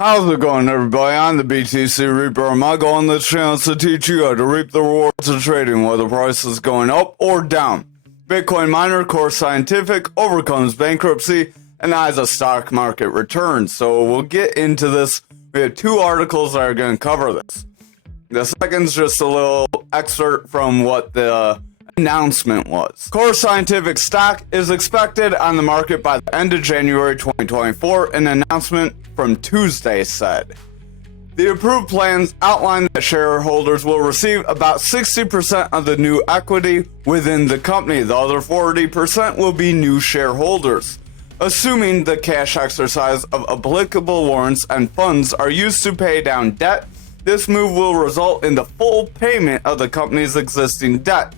How's it going, everybody? I'm the BTC Reaper, and my goal on this channel is to teach you how to reap the rewards of trading, whether price is going up or down. Bitcoin miner Core Scientific overcomes bankruptcy and as a stock market returns. So we'll get into this. We have two articles that are going to cover this. The second's just a little excerpt from what the announcement was. Core Scientific stock is expected on the market by the end of January 2024, an announcement from Tuesday said. The approved plans outline that shareholders will receive about 60% of the new equity within the company. The other 40% will be new shareholders. Assuming the cash exercise of applicable warrants and funds are used to pay down debt, this move will result in the full payment of the company's existing debt.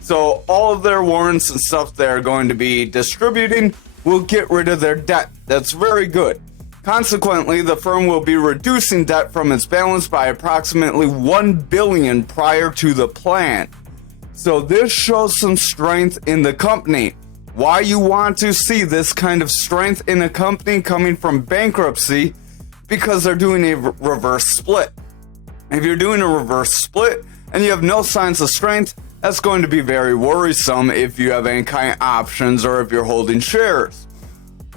So all of their warrants and stuff they're going to be distributing will get rid of their debt. That's very good. Consequently, the firm will be reducing debt from its balance by approximately $1 billion prior to the plan. So this shows some strength in the company. Why you want to see this kind of strength in a company coming from bankruptcy? Because they're doing a reverse split. If you're doing a reverse split and you have no signs of strength, that's going to be very worrisome if you have any kind of options or if you're holding shares.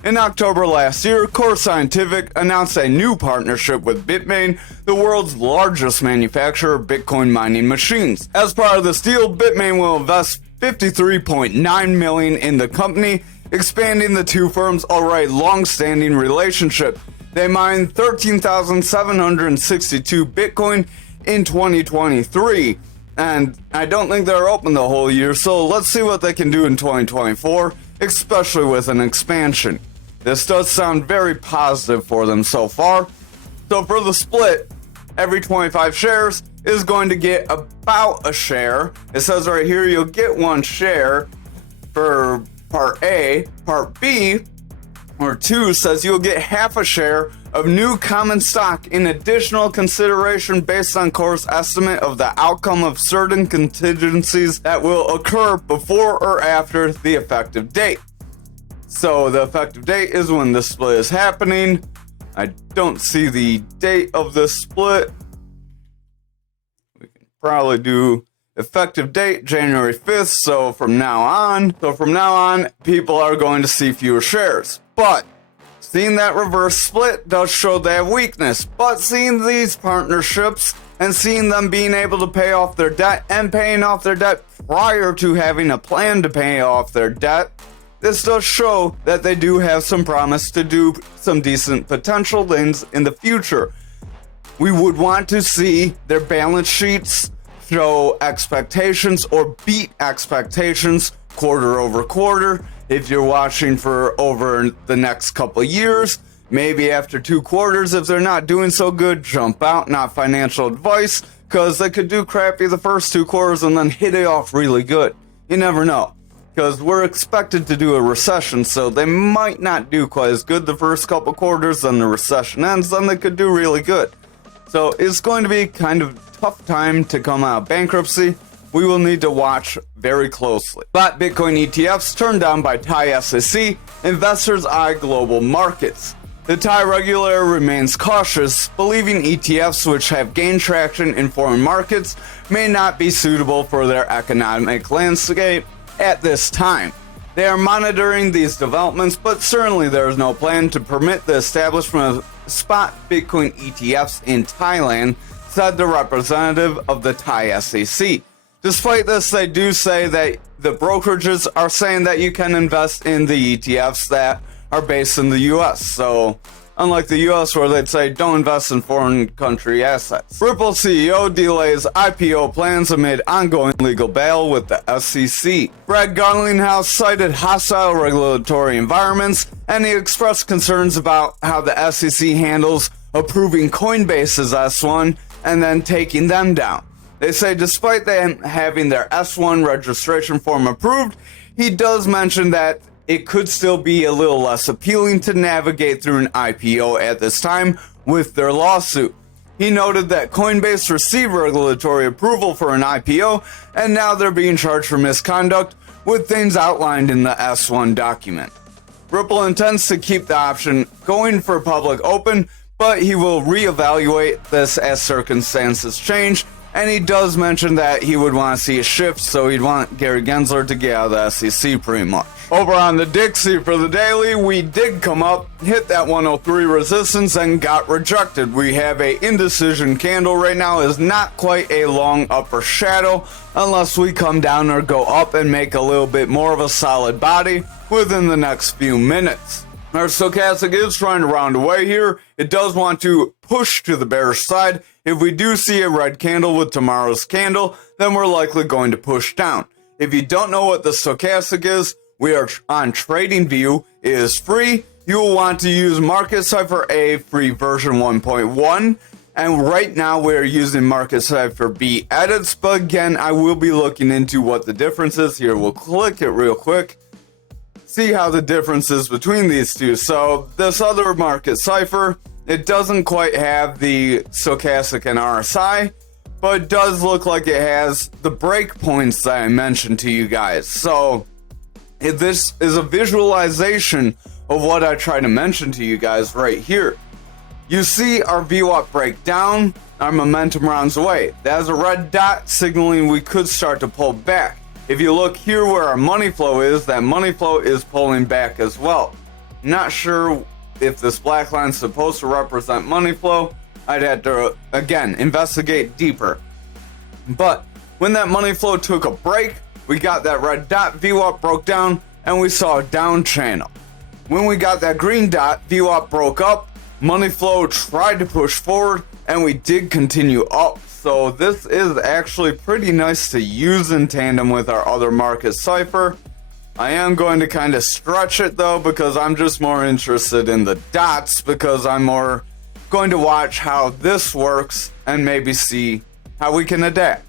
In October last year, Core Scientific announced a new partnership with Bitmain, the world's largest manufacturer of Bitcoin mining machines. As part of this deal, Bitmain will invest $53.9 million in the company, expanding the two firms' already long-standing relationship. They mined 13,762 Bitcoin in 2023. And I don't think they're open the whole year, so let's see what they can do in 2024, especially with an expansion. This does sound very positive for them so far. So for the split, every 25 shares is going to get about a share. It says right here you'll get one share for part A. Part B, or 2, says you'll get half a share of new common stock in additional consideration based on Core's estimate of the outcome of certain contingencies that will occur before or after the effective date. So the effective date is when this split is happening. I don't see the date of this split. We can probably do effective date January 5th, so from now on, people are going to see fewer shares. But seeing that reverse split does show they have weakness. But seeing these partnerships and seeing them being able to pay off their debt and paying off their debt prior to having a plan to pay off their debt, this does show that they do have some promise to do some decent potential things in the future. We would want to see their balance sheets show expectations or beat expectations quarter over quarter. If you're watching for over the next couple years, maybe after 2 quarters, if they're not doing so good, jump out. Not financial advice, because they could do crappy the first 2 quarters and then hit it off really good. You never know, because we're expected to do a recession, so they might not do quite as good the first couple quarters, then the recession ends, then they could do really good. So it's going to be kind of a tough time to come out of bankruptcy. We will need to watch very closely. But Bitcoin ETFs turned down by Thai SEC, investors eye global markets. The Thai regulator remains cautious, believing ETFs which have gained traction in foreign markets may not be suitable for their economic landscape at this time. They are monitoring these developments, but certainly there is no plan to permit the establishment of spot Bitcoin ETFs in Thailand, said the representative of the Thai SEC. Despite this, they do say that the brokerages are saying that you can invest in the ETFs that are based in the US. So, unlike the US where they'd say don't invest in foreign country assets. Ripple CEO delays IPO plans amid ongoing legal battle with the SEC. Brad Garlinghouse cited hostile regulatory environments, and he expressed concerns about how the SEC handles approving Coinbase's S1 and then taking them down. They say despite them having their S1 registration form approved, he does mention that it could still be a little less appealing to navigate through an IPO at this time with their lawsuit. He noted that Coinbase received regulatory approval for an IPO, and now they're being charged for misconduct with things outlined in the S1 document. Ripple intends to keep the option going for public open, but he will reevaluate this as circumstances change. And he does mention that he would want to see a shift, so he'd want Gary Gensler to get out of the SEC pretty much. Over on the Dixie for the daily, we did come up, hit that 103 resistance, and got rejected. We have a indecision candle right now. Is not quite a long upper shadow unless we come down or go up and make a little bit more of a solid body within the next few minutes. Our stochastic is trying to round away here. It does want to push to the bearish side. If we do see a red candle with tomorrow's candle, then we're likely going to push down. If you don't know what the stochastic is, we are on TradingView. It is free. You will want to use Market Cipher A free version 1.1. And right now we're using Market Cipher B edits. But again, I will be looking into what the difference is here. We'll click it real quick. See how the difference is between these two. So this other Market Cipher, it doesn't quite have the stochastic and RSI, but it does look like it has the breakpoints that I mentioned to you guys. So if this is a visualization of what I try to mention to you guys right here. You see our VWAP break down, our momentum rounds away. That is a red dot signaling we could start to pull back. If you look here where our money flow is, that money flow is pulling back as well. Not sure if this black line is supposed to represent money flow. I'd have to, again, investigate deeper. But when that money flow took a break, we got that red dot, VWAP broke down, and we saw a down channel. When we got that green dot, VWAP broke up, money flow tried to push forward, and we did continue up. So this is actually pretty nice to use in tandem with our other Market Cipher. I am going to kind of stretch it though, because I'm just more interested in the dots, because I'm more going to watch how this works and maybe see how we can adapt.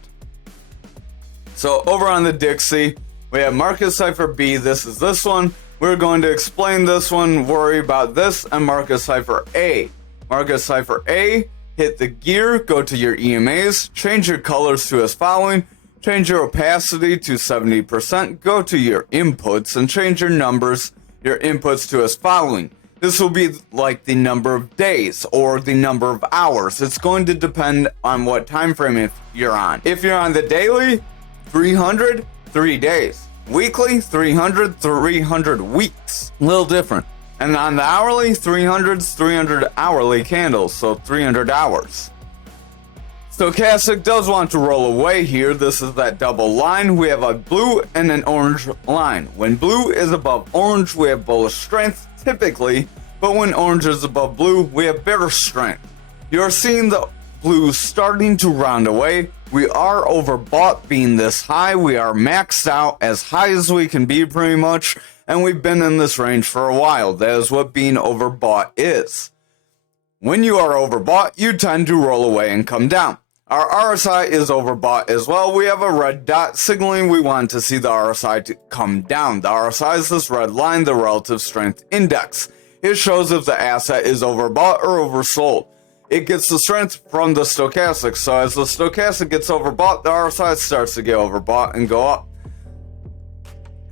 So over on the Dixie, we have Market Cipher B. This is this one. We're going to explain this one, worry about this, and Market Cipher A. Market Cipher A. Hit the gear, go to your EMAs, change your colors to as following, change your opacity to 70%, go to your inputs and change your numbers, your inputs to as following. This will be like the number of days or the number of hours. It's going to depend on what time frame if you're on. If you're on the daily, 300, 3 days. Weekly, 300, 300 weeks. A little different. And on the hourly, 300's 300 hourly candles, so 300 hours. Stochastic does want to roll away here. This is that double line. We have a blue and an orange line. When blue is above orange, we have bullish strength, typically, but when orange is above blue, we have bearish strength. You're seeing the blue starting to round away. We are overbought being this high. We are maxed out as high as we can be pretty much. And we've been in this range for a while. That is what being overbought is. When you are overbought, you tend to roll away and come down. Our RSI is overbought as well. We have a red dot signaling we want to see the RSI to come down. The RSI is this red line, the relative strength index. It shows if the asset is overbought or oversold. It gets the strength from the stochastic. So as the stochastic gets overbought, the RSI starts to get overbought and go up.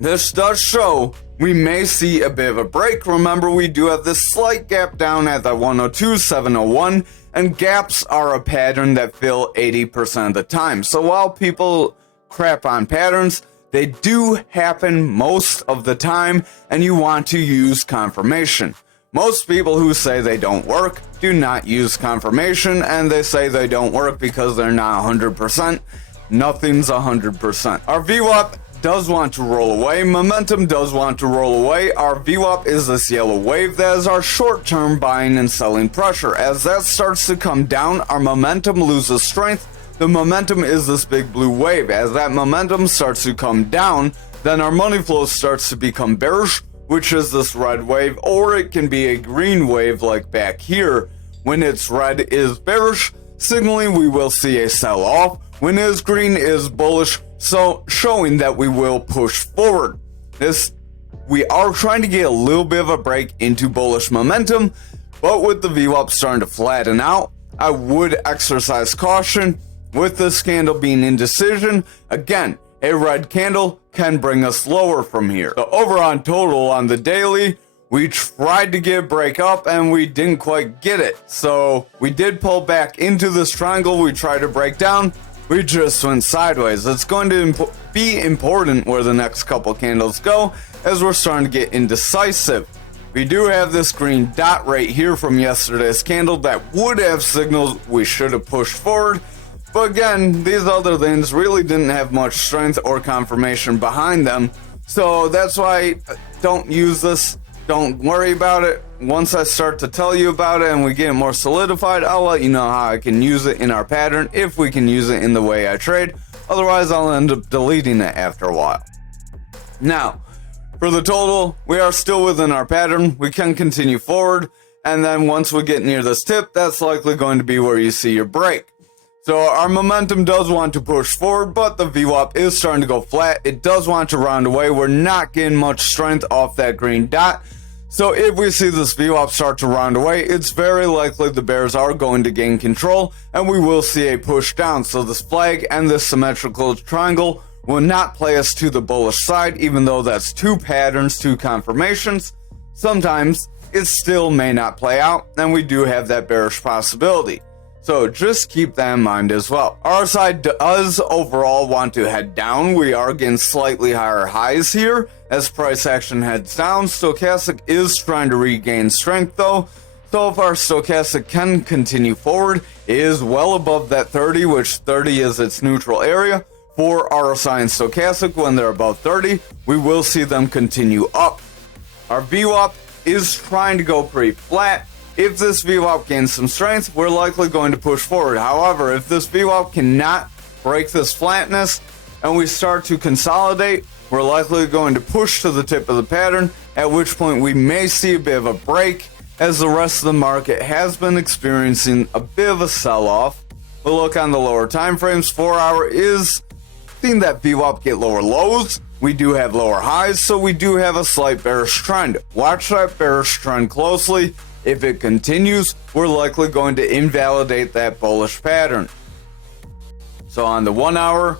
This does show we may see a bit of a break. Remember, we do have this slight gap down at the 102.701, and gaps are a pattern that fill 80% of the time. So while people crap on patterns, they do happen most of the time, and you want to use confirmation. Most people who say they don't work do not use confirmation, and they say they don't work because they're not 100%. Nothing's 100%. Our VWAP does want to roll away. Momentum does want to roll away. Our VWAP is this yellow wave. That is our short-term buying and selling pressure. As that starts to come down, our momentum loses strength. The momentum is this big blue wave. As that momentum starts to come down, then our money flow starts to become bearish, which is this red wave, or it can be a green wave like back here. When it's red is bearish, signaling we will see a sell-off. When it is green is bullish, so showing that we will push forward. We are trying to get a little bit of a break into bullish momentum, but with the VWAP starting to flatten out, I would exercise caution. With this candle being indecision, again, a red candle can bring us lower from here. So over on total on the daily, We tried to get a break up and we didn't quite get it. So we did pull back into this triangle. We tried to break down. We just went sideways. It's going to be important where the next couple candles go, as we're starting to get indecisive. We do have this green dot right here from yesterday's candle that would have signaled we should have pushed forward. But again, these other things really didn't have much strength or confirmation behind them. So that's why don't use this. Don't worry about it. Once I start to tell you about it and we get it more solidified, I'll let you know how I can use it in our pattern, if we can use it in the way I trade. Otherwise, I'll end up deleting it after a while. Now, for the total, we are still within our pattern. We can continue forward. And then once we get near this tip, that's likely going to be where you see your break. So our momentum does want to push forward, but the VWAP is starting to go flat. It does want to round away. We're not getting much strength off that green dot. So if we see this VWAP start to round away, it's very likely the bears are going to gain control and we will see a push down. So this flag and this symmetrical triangle will not play us to the bullish side, even though that's two patterns, two confirmations. Sometimes it still may not play out and we do have that bearish possibility. So just keep that in mind as well. Our side does overall want to head down. We are getting slightly higher highs here as price action heads down. Stochastic is trying to regain strength though. So if our stochastic can continue forward, it is well above that 30, which 30 is its neutral area. For RSI and stochastic, when they're above 30, we will see them continue up. Our VWAP is trying to go pretty flat. If this VWAP gains some strength, we're likely going to push forward. However, if this VWAP cannot break this flatness and we start to consolidate, we're likely going to push to the tip of the pattern, at which point we may see a bit of a break, as the rest of the market has been experiencing a bit of a sell-off. We'll look on the lower time frames. 4 hour is seeing that VWAP get lower lows. We do have lower highs, so we do have a slight bearish trend. Watch that bearish trend closely. If it continues, we're likely going to invalidate that bullish pattern. So on the 1 hour,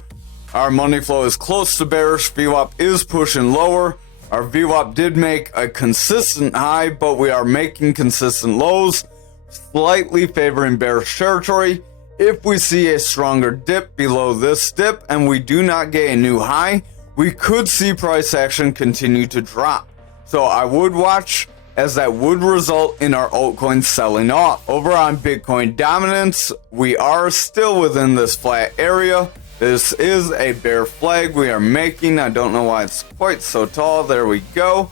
our money flow is close to bearish. VWAP is pushing lower. Our VWAP did make a consistent high, but we are making consistent lows, slightly favoring bearish territory. If we see a stronger dip below this dip and we do not get a new high, we could see price action continue to drop. So I would watch, as that would result in our altcoins selling off. Over on Bitcoin dominance, we are still within this flat area. This is a bear flag we are making. I don't know why it's quite so tall. There we go.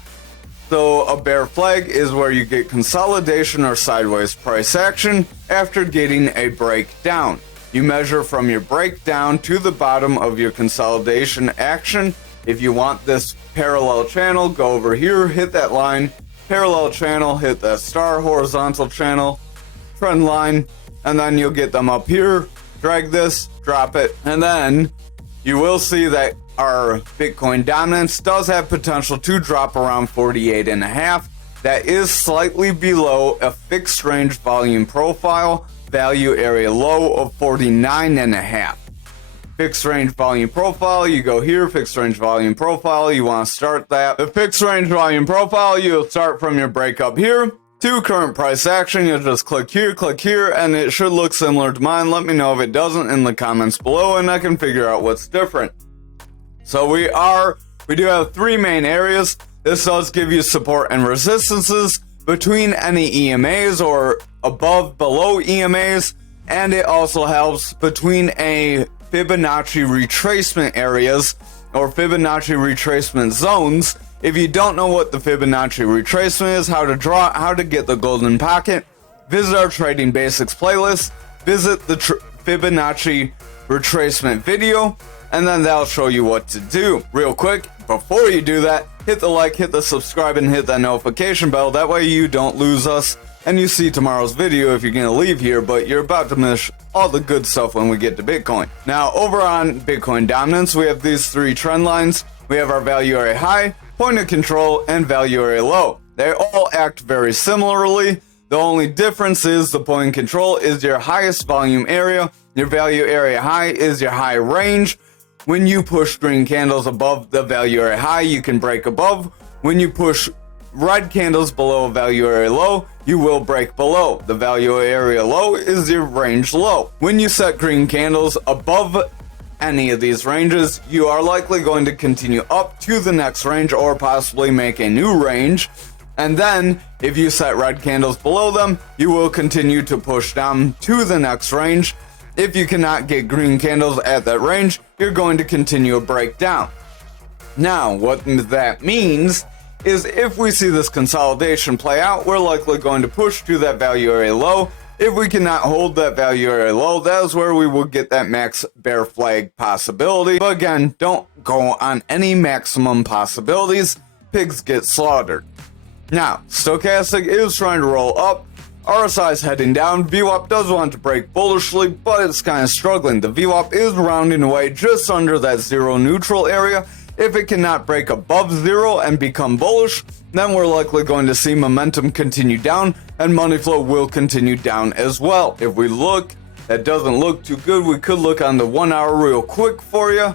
So a bear flag is where you get consolidation or sideways price action after getting a breakdown. You measure from your breakdown to the bottom of your consolidation action. If you want this parallel channel, go over here, hit that line. Parallel channel, hit that star, horizontal channel, trend line, and then you'll get them up here. Drag this, drop it, and then you will see that our Bitcoin dominance does have potential to drop around 48.5. That is slightly below a fixed range volume profile value area low of 49.5. Fixed range volume profile, you go here, fixed range volume profile, you want to start that. The fixed range volume profile, you'll start from your breakup here to current price action. You'll just click here, and it should look similar to mine. Let me know if it doesn't in the comments below, and I can figure out what's different. So we do have three main areas. This does give you support and resistances between any EMAs or above, below EMAs, and it also helps between a Fibonacci retracement areas or Fibonacci retracement zones. If you don't know what the Fibonacci retracement is, how to get the golden pocket, visit our Trading Basics playlist, visit the Fibonacci retracement video, and then that'll show you what to do. Real quick, before you do that, hit the like, hit the subscribe, and hit that notification bell. That way you don't lose us and you see tomorrow's video if you're going to leave here, but you're about to miss all the good stuff when we get to Bitcoin. Now, over on Bitcoin dominance, we have these three trend lines. We have our value area high, point of control, and value area low. They all act very similarly. The only difference is the point of control is your highest volume area. Your value area high is your high range. When you push green candles above the value area high, you can break above. When you push red candles below a value area low, you will break below. The value area low is your range low. When you set green candles above any of these ranges, you are likely going to continue up to the next range or possibly make a new range. And then, if you set red candles below them, you will continue to push down to the next range. If you cannot get green candles at that range, you're going to continue a breakdown. Now, what that means is if we see this consolidation play out, we're likely going to push to that value area low. If we cannot hold that value area low, that is where we will get that max bear flag possibility. But again, don't go on any maximum possibilities. Pigs get slaughtered. Now, stochastic is trying to roll up. RSI is heading down. VWAP does want to break bullishly, but it's kind of struggling. The VWAP is rounding away just under that zero neutral area. If it cannot break above zero and become bullish, then we're likely going to see momentum continue down and money flow will continue down as well. If we look, that doesn't look too good. We could look on the 1 hour real quick for you.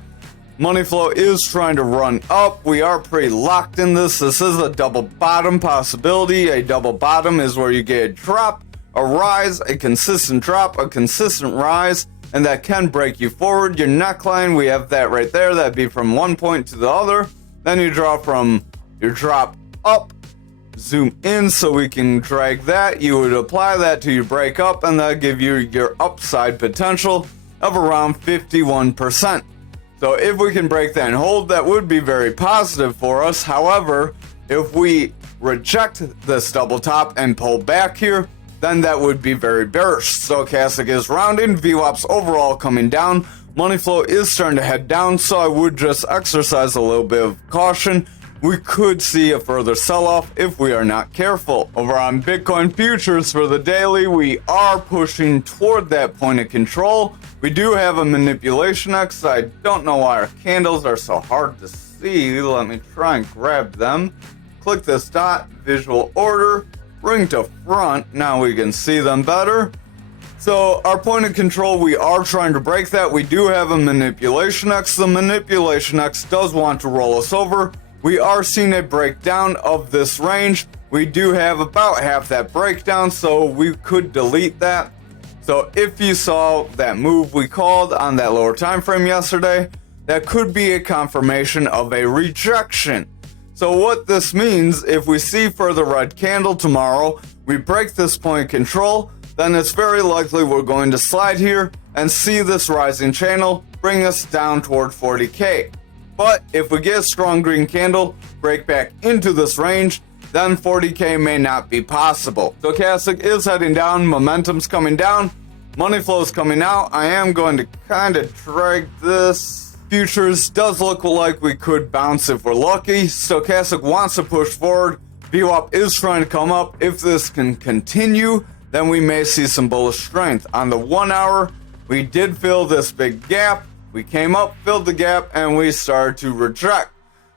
Money flow is trying to run up. We are pretty locked in this. This is a double bottom possibility. A double bottom is where you get a drop, a rise, a consistent drop, a consistent rise, and that can break you forward. Your neckline, we have that right there. That'd be from one point to the other. Then you drop from your drop up, zoom in so we can drag that. You would apply that to your break up, and that'll give you your upside potential of around 51%. So if we can break that and hold, that would be very positive for us. However, if we reject this double top and pull back here, then that would be very bearish. Stochastic is rounding, VWAP's overall coming down, money flow is starting to head down, so I would just exercise a little bit of caution. We could see a further sell-off if we are not careful. Over on Bitcoin futures for the daily, we are pushing toward that point of control. We do have a manipulation X. I don't know why our candles are so hard to see. Let me try and grab them. Click this dot, visual order, bring to front. Now we can see them better. So our point of control, we are trying to break that. We do have a manipulation X. The manipulation X does want to roll us over. We are seeing a breakdown of this range. We do have about half that breakdown, so we could delete that. So if you saw that move we called on that lower time frame yesterday, that could be a confirmation of a rejection. So what this means, if we see further red candle tomorrow, we break this point of control, then it's very likely we're going to slide here and see this rising channel bring us down toward 40K. But if we get a strong green candle, break back into this range, then 40K may not be possible. Stochastic is heading down, momentum's coming down, money flow is coming out. I am going to kind of drag this. Futures does look like we could bounce if we're lucky. Stochastic wants to push forward. VWAP is trying to come up. If this can continue, then we may see some bullish strength. On the 1 hour, we did fill this big gap. We came up, filled the gap, and we started to reject.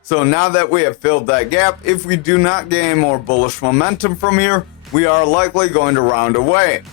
So now that we have filled that gap, if we do not gain more bullish momentum from here, we are likely going to round away.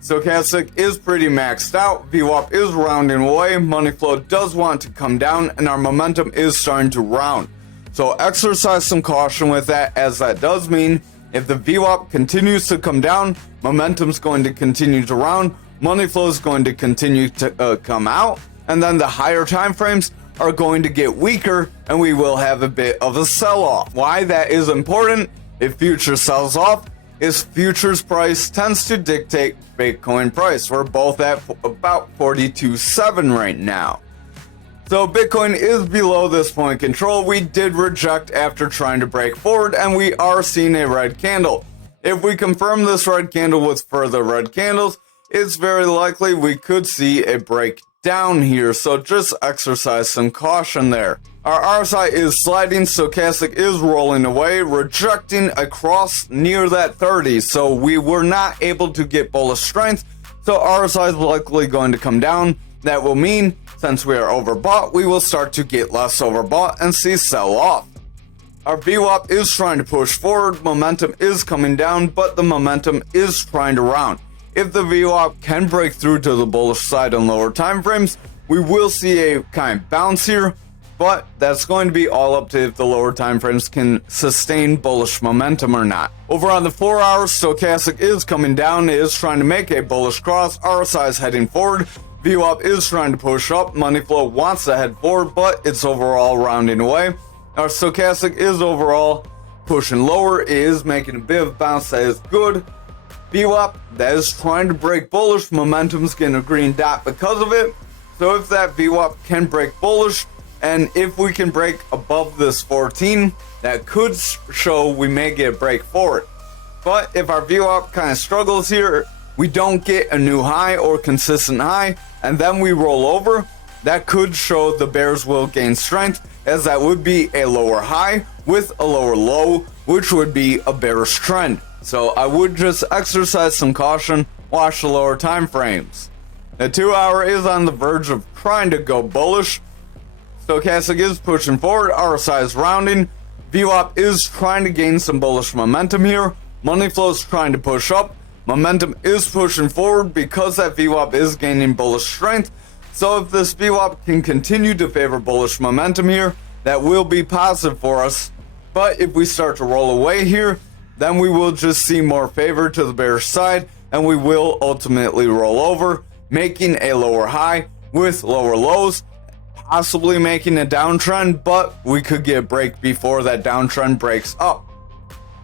Stochastic is pretty maxed out. VWAP is rounding away. Money flow does want to come down, and our momentum is starting to round. So exercise some caution with that, as that does mean if the VWAP continues to come down, momentum's going to continue to round, money flow is going to continue to come out, and then the higher time frames are going to get weaker and we will have a bit of a sell-off. Why that is important if futures sells off is futures price tends to dictate Bitcoin price. We're both at about 42.7 right now. So Bitcoin is below this point of control. We did reject after trying to break forward, and we are seeing a red candle. If we confirm this red candle with further red candles, it's very likely we could see a break down here, so just exercise some caution there. Our RSI is sliding, stochastic is rolling away, rejecting across near that 30, so we were not able to get bullish strength, so RSI is likely going to come down. That will mean, since we are overbought, we will start to get less overbought and see sell off. Our VWAP is trying to push forward, momentum is coming down, but the momentum is trying to round. If the VWAP can break through to the bullish side on lower time frames, we will see a kind of bounce here. but that's going to be all up to if the lower time frames can sustain bullish momentum or not. Over on the 4 hours, stochastic is coming down, it is trying to make a bullish cross, RSI is heading forward, VWAP is trying to push up, money flow wants to head forward, but it's overall rounding away. Our stochastic is overall pushing lower, it is making a bit of a bounce that is good. VWAP, that is trying to break bullish, momentum's getting a green dot because of it. So if that VWAP can break bullish, and if we can break above this 14, that could show we may get a break forward. But if our VWAP kind of struggles here, we don't get a new high or consistent high, and then we roll over, that could show the bears will gain strength, as that would be a lower high with a lower low, which would be a bearish trend. So I would just exercise some caution, watch the lower time frames. The 2 hour is on the verge of trying to go bullish. Stochastic is pushing forward, RSI is rounding, VWAP is trying to gain some bullish momentum here, money flow is trying to push up, momentum is pushing forward because that VWAP is gaining bullish strength. So if this VWAP can continue to favor bullish momentum here, that will be positive for us. But if we start to roll away here, then we will just see more favor to the bearish side, and we will ultimately roll over, making a lower high with lower lows, possibly making a downtrend, but we could get a break before that downtrend breaks up.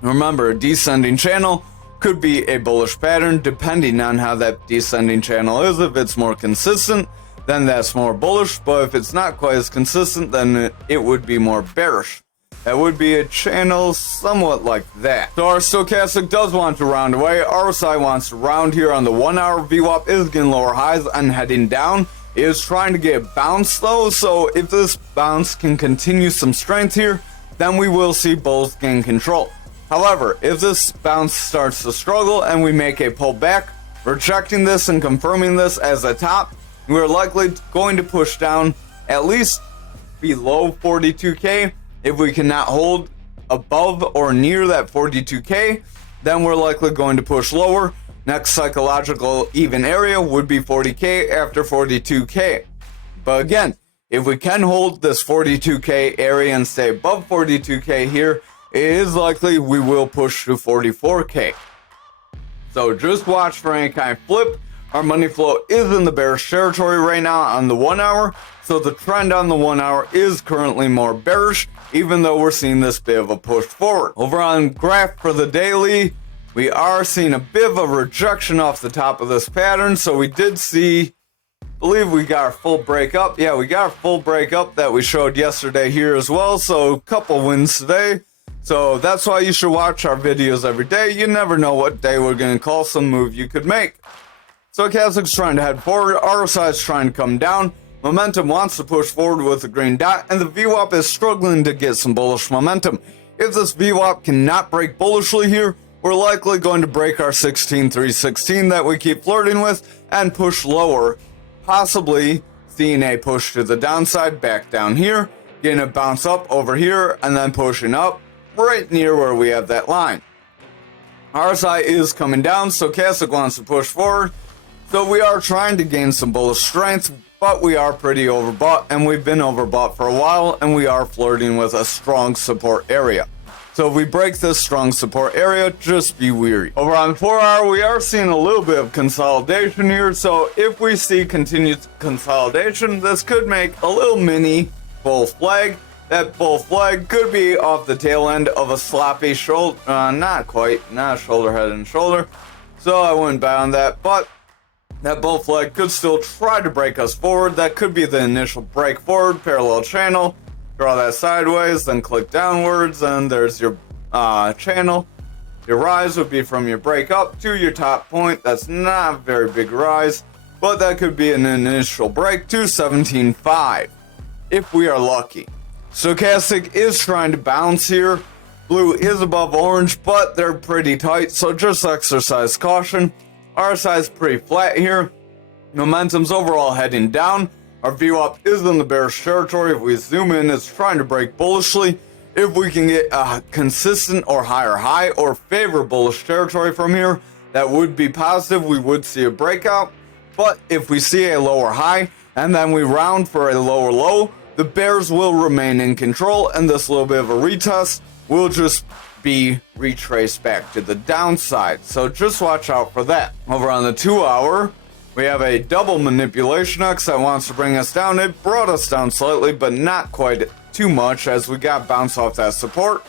Remember, a descending channel could be a bullish pattern depending on how that descending channel is. If it's more consistent, then that's more bullish, but if it's not quite as consistent, then it would be more bearish. That would be a channel somewhat like that. So our stochastic does want to round away. RSI wants to round here on the 1 hour. VWAP is getting lower highs and heading down. It is trying to get a bounce though. So if this bounce can continue some strength here, then we will see bulls gain control. However, if this bounce starts to struggle and we make a pullback, rejecting this and confirming this as a top, we're likely going to push down at least below 42K. If we cannot hold above or near that 42K, then we're likely going to push lower. Next psychological even area would be 40K after 42K. But again, if we can hold this 42K area and stay above 42K here, it is likely we will push to 44K. So just watch for any kind of flip. Our money flow is in the bearish territory right now on the 1 hour. So the trend on the 1 hour is currently more bearish, even though we're seeing this bit of a push forward. Over on graph for the daily, we are seeing a bit of a rejection off the top of this pattern. So we did see, I believe we got our full break up. Yeah, we got our full break up that we showed yesterday here as well. So a couple wins today. So that's why you should watch our videos every day. You never know what day we're going to call some move you could make. Stochastic's trying to head forward, RSI is trying to come down, momentum wants to push forward with a green dot, and the VWAP is struggling to get some bullish momentum. If this VWAP cannot break bullishly here, we're likely going to break our 16,316 that we keep flirting with and push lower, possibly seeing a push to the downside back down here, getting a bounce up over here, and then pushing up right near where we have that line. RSI is coming down, stochastic wants to push forward. So we are trying to gain some bullish strength, but we are pretty overbought, and we've been overbought for a while, and we are flirting with a strong support area. So if we break this strong support area, just be wary. Over on 4 hour, we are seeing a little bit of consolidation here, so if we see continued consolidation, this could make a little mini bull flag. That bull flag could be off the tail end of a sloppy shoulder, not quite, not shoulder, head, and shoulder, so I wouldn't bet on that, but that bull flag could still try to break us forward. That could be the initial break forward, parallel channel. Draw that sideways, then click downwards, and there's your channel. Your rise would be from your break up to your top point. That's not a very big rise, but that could be an initial break to 17.5 if we are lucky. Stochastic is trying to bounce here. Blue is above orange, but they're pretty tight, so just exercise caution. RSI is pretty flat here. Momentum's overall heading down. Our VWAP is in the bearish territory. If we zoom in, it's trying to break bullishly. If we can get a consistent or higher high or favor bullish territory from here, that would be positive. We would see a breakout. But if we see a lower high and then we round for a lower low, the bears will remain in control, and this little bit of a retest will just be retraced back to the downside. So just watch out for that. Over on the 2 hour, we have a double manipulation X that wants to bring us down. It brought us down slightly, but not quite too much as we got bounced off that support.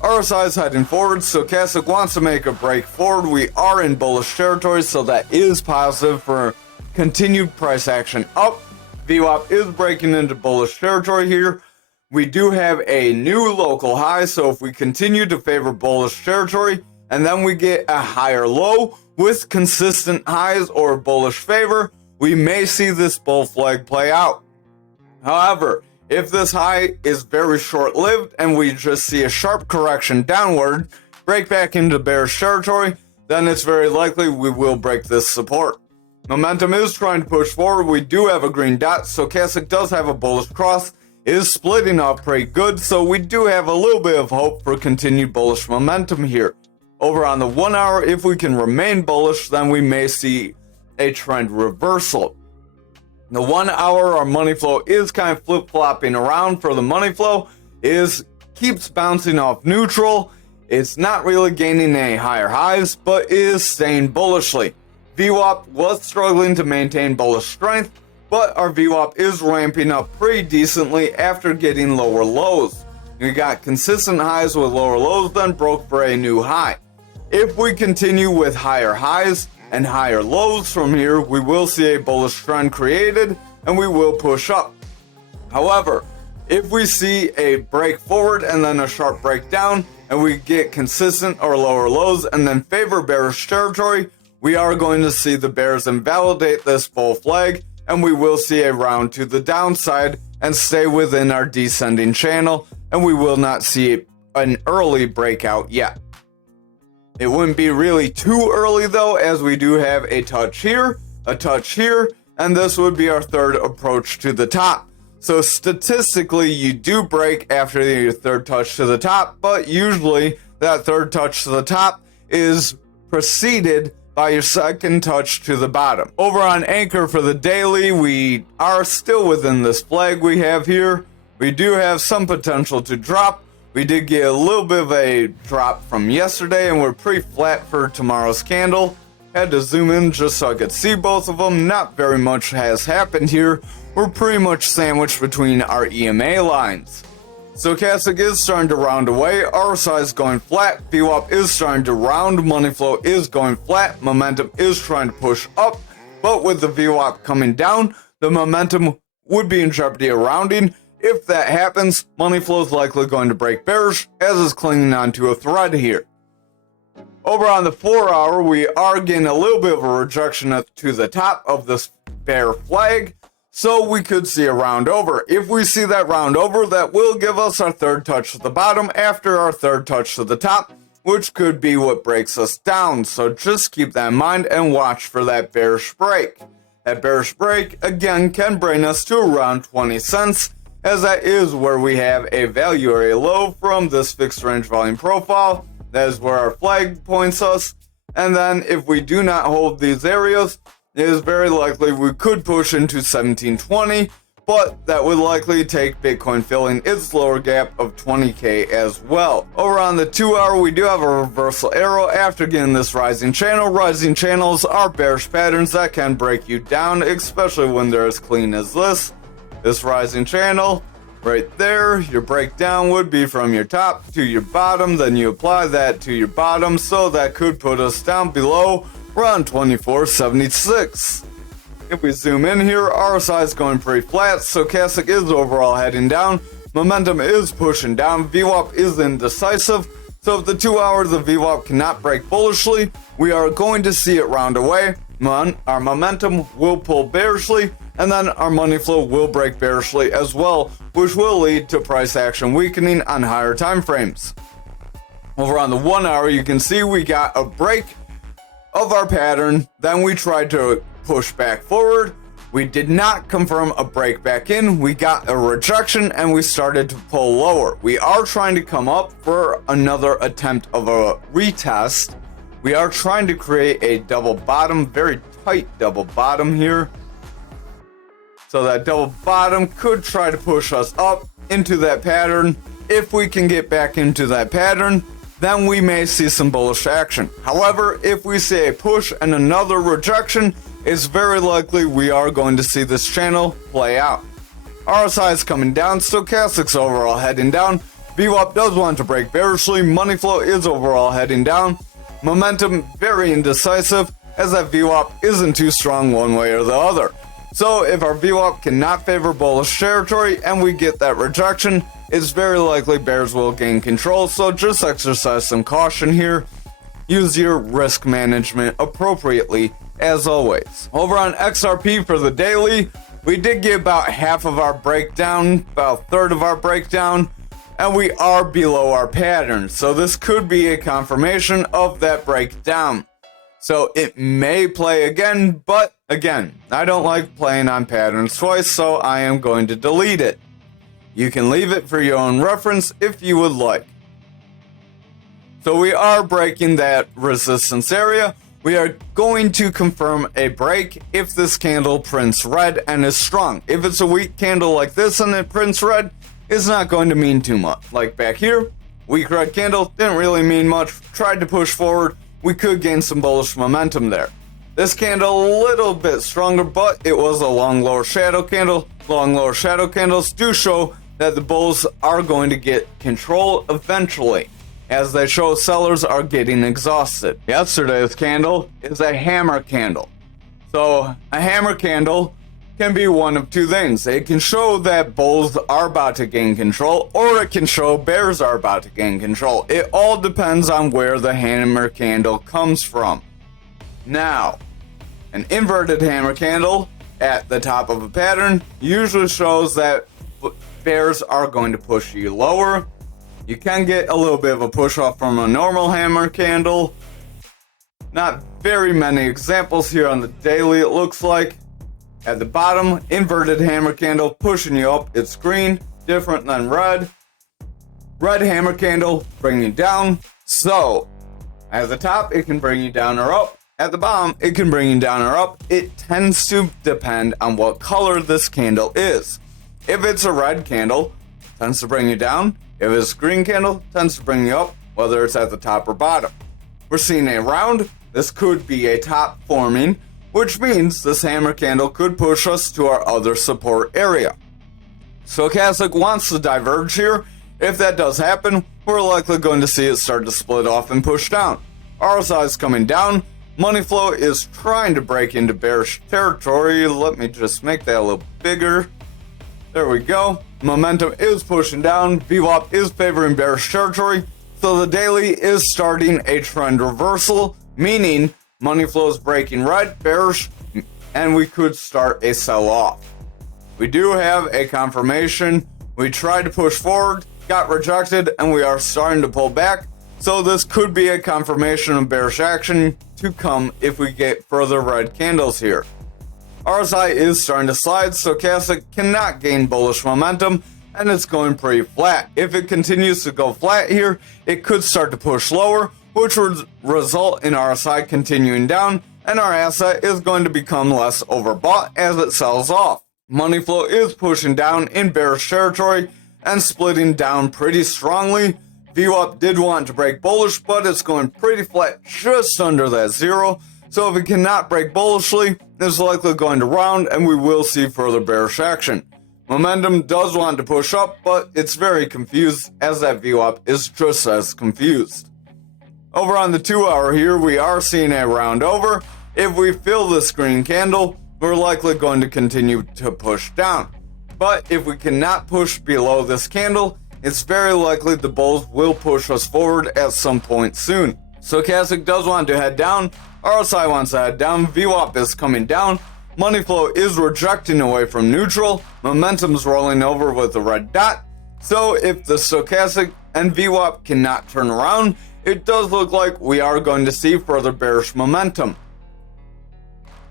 RSI is heading forward. Stochastic wants to make a break forward. We are in bullish territory, so that is positive for continued price action up. VWAP is breaking into bullish territory here. We do have a new local high, so if we continue to favor bullish territory and then we get a higher low with consistent highs or bullish favor, we may see this bull flag play out. However, if this high is very short-lived and we just see a sharp correction downward, break back into bearish territory, then it's very likely we will break this support. Momentum is trying to push forward. We do have a green dot. Stochastic does have a bullish cross, is splitting off pretty good, so we do have a little bit of hope for continued bullish momentum here. Over on the 1 hour, if we can remain bullish, then we may see a trend reversal. The 1 hour, our money flow is kind of flip-flopping around for the money flow, keeps bouncing off neutral. It's not really gaining any higher highs, but is staying bullishly. VWAP was struggling to maintain bullish strength, but our VWAP is ramping up pretty decently after getting lower lows. We got consistent highs with lower lows, then broke for a new high. If we continue with higher highs and higher lows from here, we will see a bullish trend created and we will push up. However, if we see a break forward and then a sharp breakdown and we get consistent or lower lows and then favor bearish territory, we are going to see the bears invalidate this bull flag and we will see a round to the downside and stay within our descending channel, and we will not see an early breakout yet. It wouldn't be really too early though, as we do have a touch here, and this would be our third approach to the top. So statistically, you do break after your third touch to the top, but usually that third touch to the top is preceded by your second touch to the bottom. Over on Ankr for the daily, we are still within this flag we have here. We do have some potential to drop. We did get a little bit of a drop from yesterday and we're pretty flat for tomorrow's candle. Had to zoom in just so I could see both of them. Not very much has happened here. We're pretty much sandwiched between our EMA lines. Stochastic is starting to round away, RSI is going flat, VWAP is starting to round, money flow is going flat, momentum is trying to push up, but with the VWAP coming down, the momentum would be in jeopardy of rounding. If that happens, money flow is likely going to break bearish, as is clinging onto a thread here. Over on the 4 hour, we are getting a little bit of a rejection to the top of this bear flag, so we could see a round over. If we see that round over, that will give us our third touch to the bottom after our third touch to the top, which could be what breaks us down. So just keep that in mind and watch for that bearish break. That bearish break, again, can bring us to around 20 cents, as that is where we have a value area low from this fixed range volume profile. That is where our flag points us. And then if we do not hold these areas, it is very likely we could push into 1720, but that would likely take Bitcoin filling its lower gap of 20K as well. Over on the 2 hour, we do have a reversal arrow after getting this rising channel. Rising channels are bearish patterns that can break you down, especially when they're as clean as this. This rising channel right there, your breakdown would be from your top to your bottom, then you apply that to your bottom, so that could put us down below around 24.76. If we zoom in here, RSI is going pretty flat, Stochastic is overall heading down, momentum is pushing down, VWAP is indecisive, so if the 2 hours of VWAP cannot break bullishly, we are going to see it round away. Our momentum will pull bearishly, and then our money flow will break bearishly as well, which will lead to price action weakening on higher time frames. Over on the 1 hour, you can see we got a break of our pattern, then we tried to push back forward. We did not confirm a break back in, we got a rejection and we started to pull lower. We are trying to come up for another attempt of a retest. We are trying to create a double bottom, very tight double bottom here. So that double bottom could try to push us up into that pattern. If we can get back into that pattern, then we may see some bullish action. However, if we see a push and another rejection, it's very likely we are going to see this channel play out. RSI is coming down, stochastics overall heading down. VWAP does want to break bearishly, money flow is overall heading down. Momentum very indecisive, as that VWAP isn't too strong one way or the other. So if our VWAP cannot favor bullish territory and we get that rejection, it's very likely bears will gain control, so just exercise some caution here. Use your risk management appropriately, as always. Over on XRP for the daily, we did get about half of our breakdown, about a third of our breakdown, and we are below our pattern. So this could be a confirmation of that breakdown. So it may play again, but again, I don't like playing on patterns twice, so I am going to delete it. You can leave it for your own reference if you would like. So we are breaking that resistance area. We are going to confirm a break if this candle prints red and is strong. If it's a weak candle like this and it prints red, it's not going to mean too much. Like back here, weak red candle, didn't really mean much, tried to push forward, we could gain some bullish momentum there. This candle a little bit stronger, but it was a long lower shadow candle. Long lower shadow candles do show that the bulls are going to get control eventually, as they show sellers are getting exhausted. Yesterday's candle is a hammer candle. So a hammer candle can be one of two things. It can show that bulls are about to gain control, or it can show bears are about to gain control. It all depends on where the hammer candle comes from. Now, an inverted hammer candle at the top of a pattern usually shows that bears are going to push you lower. You can get a little bit of a push off from a normal hammer candle. Not very many examples here on the daily, it looks like. At the bottom, inverted hammer candle pushing you up. It's green, different than red. Red hammer candle bring you down. So, at the top, it can bring you down or up. At the bottom, it can bring you down or up. It tends to depend on what color this candle is. If it's a red candle, it tends to bring you down. If it's a green candle, it tends to bring you up, whether it's at the top or bottom. We're seeing a round. This could be a top forming, which means this hammer candle could push us to our other support area. Stochastic wants to diverge here. If that does happen, we're likely going to see it start to split off and push down. RSI is coming down. Money flow is trying to break into bearish territory. Let me just make that a little bigger. There we go. Momentum is pushing down. VWAP is favoring bearish territory. So the daily is starting a trend reversal, meaning money flow is breaking red, bearish, and we could start a sell-off. We do have a confirmation. We tried to push forward, got rejected, and we are starting to pull back. So this could be a confirmation of bearish action to come if we get further red candles here. RSI is starting to slide. Stochastic cannot gain bullish momentum, and it's going pretty flat. If it continues to go flat here, it could start to push lower, which would result in RSI continuing down, and our asset is going to become less overbought as it sells off. Money flow is pushing down in bearish territory and splitting down pretty strongly. VWAP did want to break bullish, but it's going pretty flat just under that zero. So if it cannot break bullishly, it's likely going to round and we will see further bearish action. Momentum does want to push up, but it's very confused as that VWAP is just as confused. Over on the 2 hour here, we are seeing a round over. If we fill this green candle, we're likely going to continue to push down. But if we cannot push below this candle, it's very likely the bulls will push us forward at some point soon. Stochastic does want to head down. RSI wants to head down. VWAP is coming down. Money flow is rejecting away from neutral. Momentum's rolling over with the red dot. So if the stochastic and VWAP cannot turn around, it does look like we are going to see further bearish momentum.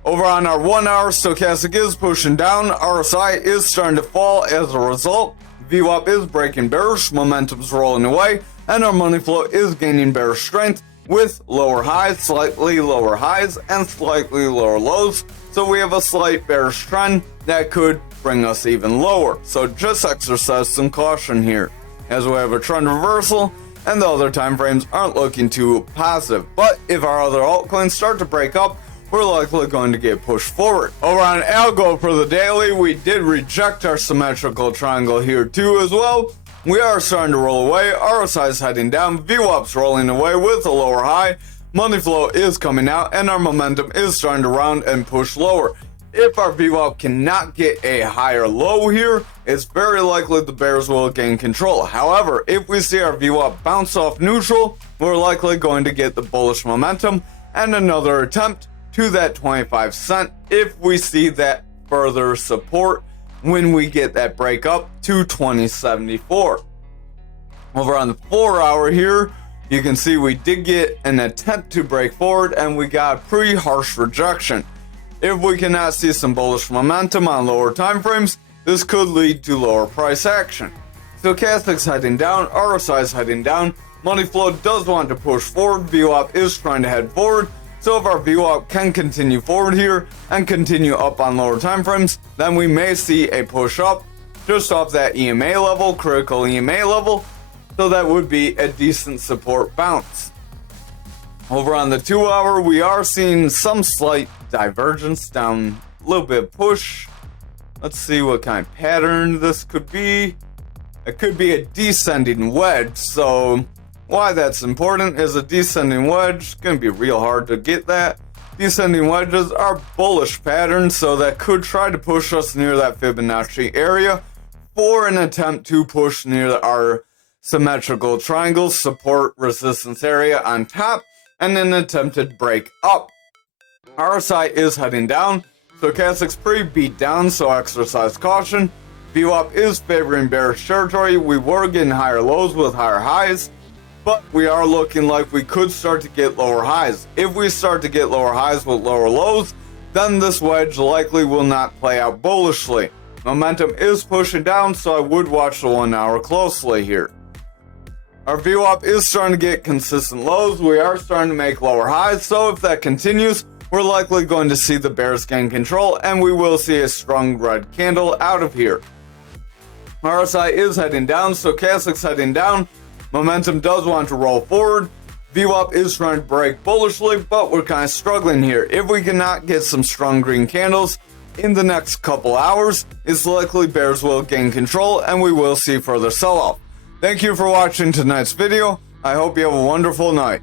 Over on our 1 hour, stochastic is pushing down. RSI is starting to fall as a result. VWAP is breaking bearish, momentum's rolling away, and our money flow is gaining bearish strength with lower highs, slightly lower highs, and slightly lower lows. So we have a slight bearish trend that could bring us even lower. So just exercise some caution here, as we have a trend reversal and the other time frames aren't looking too positive. But if our other altcoins start to break up, we're likely going to get pushed forward. Over on ALGO for the daily, we did reject our symmetrical triangle here too as well. We are starting to roll away, RSI is heading down, VWAP's rolling away with a lower high, money flow is coming out, and our momentum is starting to round and push lower. If our VWAP cannot get a higher low here, it's very likely the bears will gain control. However, if we see our VWAP bounce off neutral, we're likely going to get the bullish momentum and another attempt to that 25 cent if we see that further support when we get that break up to 2074. Over on the 4 hour here, you can see we did get an attempt to break forward and we got a pretty harsh rejection. If we cannot see some bullish momentum on lower time frames, this could lead to lower price action. Stochastic's heading down, RSI is heading down, money flow does want to push forward, VWAP is trying to head forward. So if our VWAP can continue forward here and continue up on lower time frames, then we may see a push up just off that EMA level, critical EMA level. So that would be a decent support bounce. Over on the 2 hour, we are seeing some slight divergence down, a little bit of push. Let's see what kind of pattern this could be. It could be a descending wedge. So why that's important is a descending wedge going to be real hard to get that. Descending wedges are bullish patterns, so that could try to push us near that Fibonacci area for an attempt to push near our symmetrical triangle support resistance area on top and an attempted break up. RSI is heading down, stochastic's pretty beat down, so exercise caution. VWAP is favoring bearish territory. We were getting higher lows with higher highs, but we are looking like we could start to get lower highs. If we start to get lower highs with lower lows, then this wedge likely will not play out bullishly. Momentum is pushing down, so I would watch the 1 hour closely here. Our VWAP is starting to get consistent lows. We are starting to make lower highs, so if that continues, we're likely going to see the bears gain control and we will see a strong red candle out of here. RSI is heading down, stochastic's heading down. Momentum does want to roll forward. VWAP is trying to break bullishly, but we're kind of struggling here. If we cannot get some strong green candles in the next couple hours, it's likely bears will gain control and we will see further sell-off. Thank you for watching tonight's video. I hope you have a wonderful night.